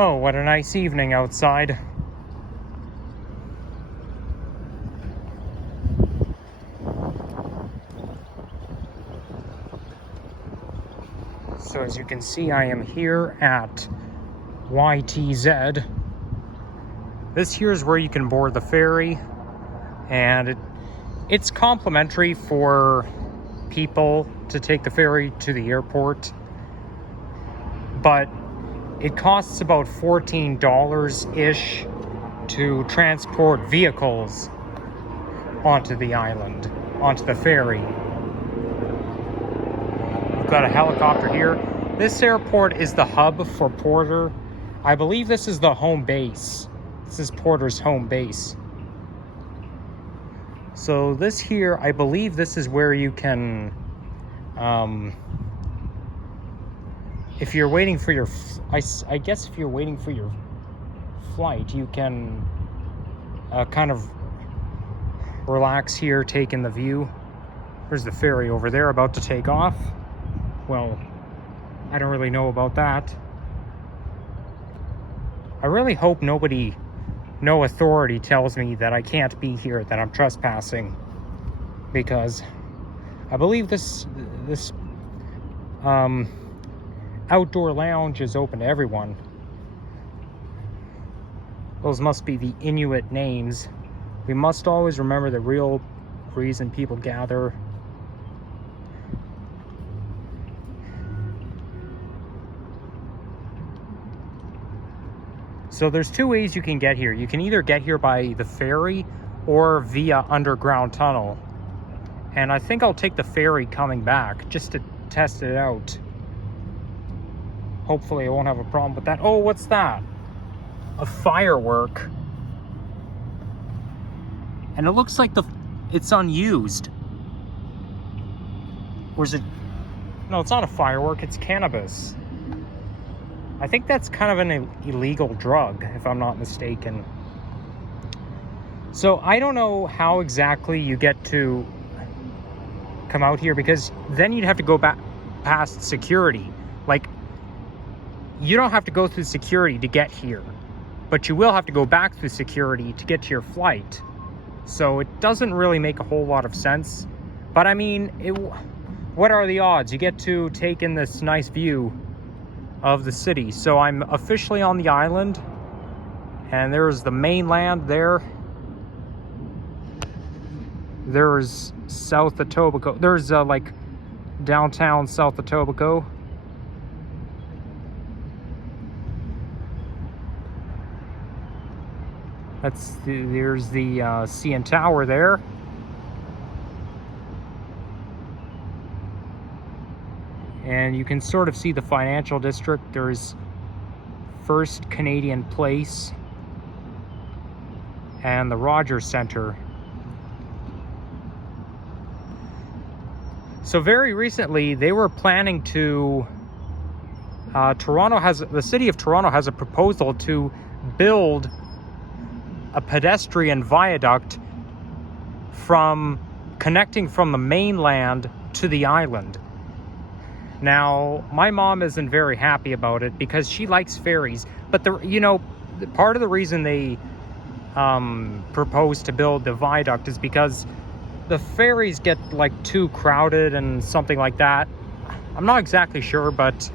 Oh, what a nice evening outside. So as you can see, I am here at YTZ. This here is where you can board the ferry, and it's complimentary for people to take the ferry to the airport, but it costs about $14-ish to transport vehicles onto the island, onto the ferry. We've got a helicopter here. This airport is the hub for Porter. I believe this is the home base. This is Porter's home base. So this here, I believe this is where you can, if you're waiting for your, I guess if you're waiting for your flight, you can kind of relax here, take in the view. There's the ferry over there about to take off. Well, I don't really know about that. I really hope no authority tells me that I can't be here, that I'm trespassing, because I believe this outdoor lounge is open to everyone. Those must be the Inuit names. We must always remember the real reason people gather. So there's two ways you can get here. You can either get here by the ferry or via underground tunnel. And I think I'll take the ferry coming back just to test it out. Hopefully I won't have a problem with that. Oh, what's that? A firework. And it looks like it's unused. Or is it? No, it's not a firework, it's cannabis. I think that's kind of an illegal drug, if I'm not mistaken. So I don't know how exactly you get to come out here, because then you'd have to go back past security. Like, you don't have to go through security to get here, but you will have to go back through security to get to your flight. So it doesn't really make a whole lot of sense. But I mean, what are the odds? You get to take in this nice view of the city. So I'm officially on the island, and there's the mainland there. There's South Etobicoke. There's like downtown South Etobicoke. There's the CN Tower there. And you can sort of see the financial district. There's First Canadian Place and the Rogers Center. So very recently, they were planning to, the city of Toronto has a proposal to build a pedestrian viaduct connecting from the mainland to the island. Now, my mom isn't very happy about it because she likes ferries, but part of the reason they proposed to build the viaduct is because the ferries get like too crowded and something like that. I'm not exactly sure, but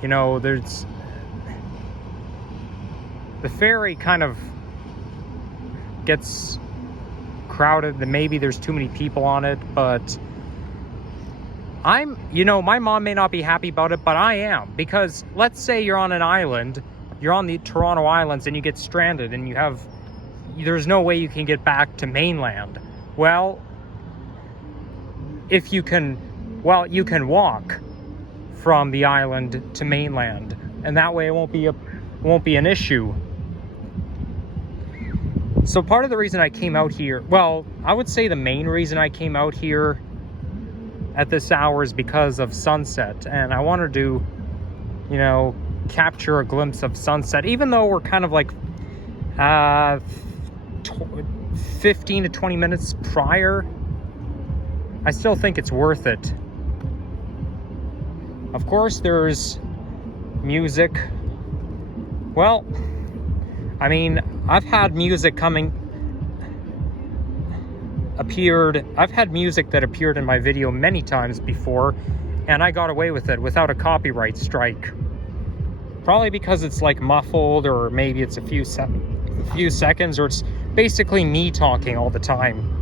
there's the ferry kind of gets crowded, and maybe there's too many people on it, but my mom may not be happy about it, but I am, because let's say you're on an island, you're on the Toronto Islands, and you get stranded, and there's no way you can get back to mainland. Well, you can walk from the island to mainland, and that way it won't be an issue. So part of the reason I came out here, well, I would say the main reason I came out here at this hour is because of sunset, and I wanted to, capture a glimpse of sunset, even though we're kind of like 15 to 20 minutes prior. I still think it's worth it. Of course, there's music. Well, I mean, I've had music I've had music that appeared in my video many times before, and I got away with it without a copyright strike. Probably because it's like muffled, or maybe it's a few seconds, or it's basically me talking all the time.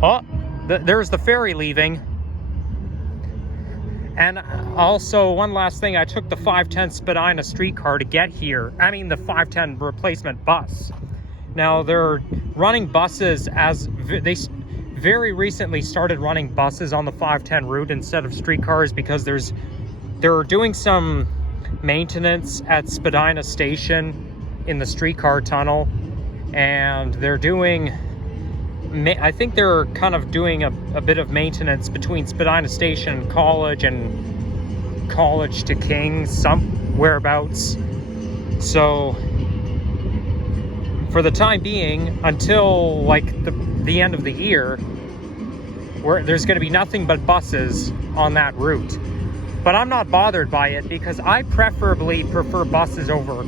Oh, there's the ferry leaving. And also, one last thing, I took the 510 Spadina streetcar to get here. I mean, the 510 replacement bus. Now, they're running buses they very recently started running buses on the 510 route instead of streetcars, because they're doing some maintenance at Spadina Station in the streetcar tunnel, and they're doing, I think they're kind of doing a bit of maintenance between Spadina Station and College to King, some whereabouts. So for the time being, until like the end of the year, where there's going to be nothing but buses on that route. But I'm not bothered by it, because I preferably prefer buses over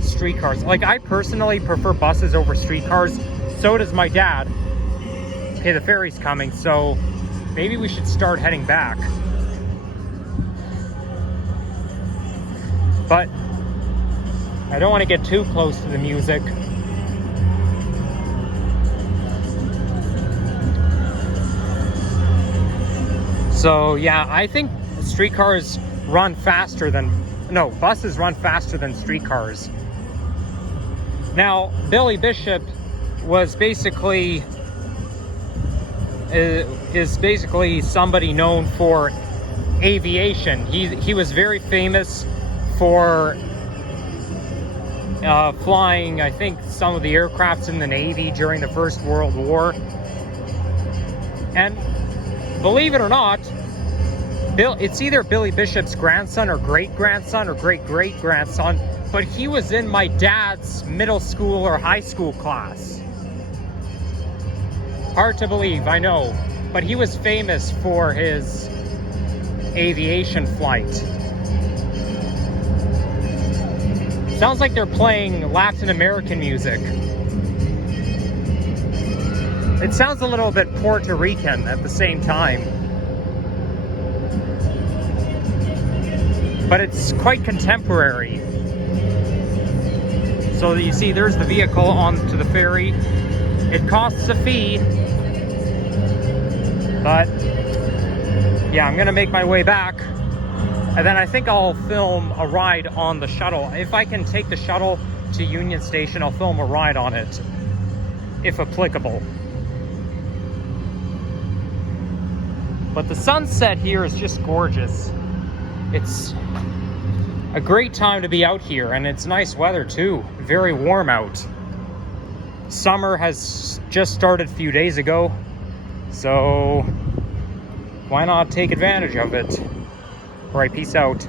streetcars. Like, I personally prefer buses over streetcars. So does my dad. Okay, the ferry's coming, so maybe we should start heading back. But I don't want to get too close to the music. So yeah, I think buses run faster than streetcars. Now, Billy Bishop was basically is basically somebody known for aviation. He was very famous for flying, I think, some of the aircrafts in the Navy during the First World War. And believe it or not, it's either Billy Bishop's grandson or great-grandson or great-great-grandson, but he was in my dad's middle school or high school class. Hard to believe, I know, but he was famous for his aviation flight. Sounds like they're playing Latin American music. It sounds a little bit Puerto Rican at the same time. But it's quite contemporary. So you see, there's the vehicle onto the ferry. It costs a fee. But yeah, I'm gonna make my way back. And then I think I'll film a ride on the shuttle. If I can take the shuttle to Union Station, I'll film a ride on it, if applicable. But the sunset here is just gorgeous. It's a great time to be out here, and it's nice weather too. Very warm out. Summer has just started a few days ago, so why not take advantage of it? All right, peace out.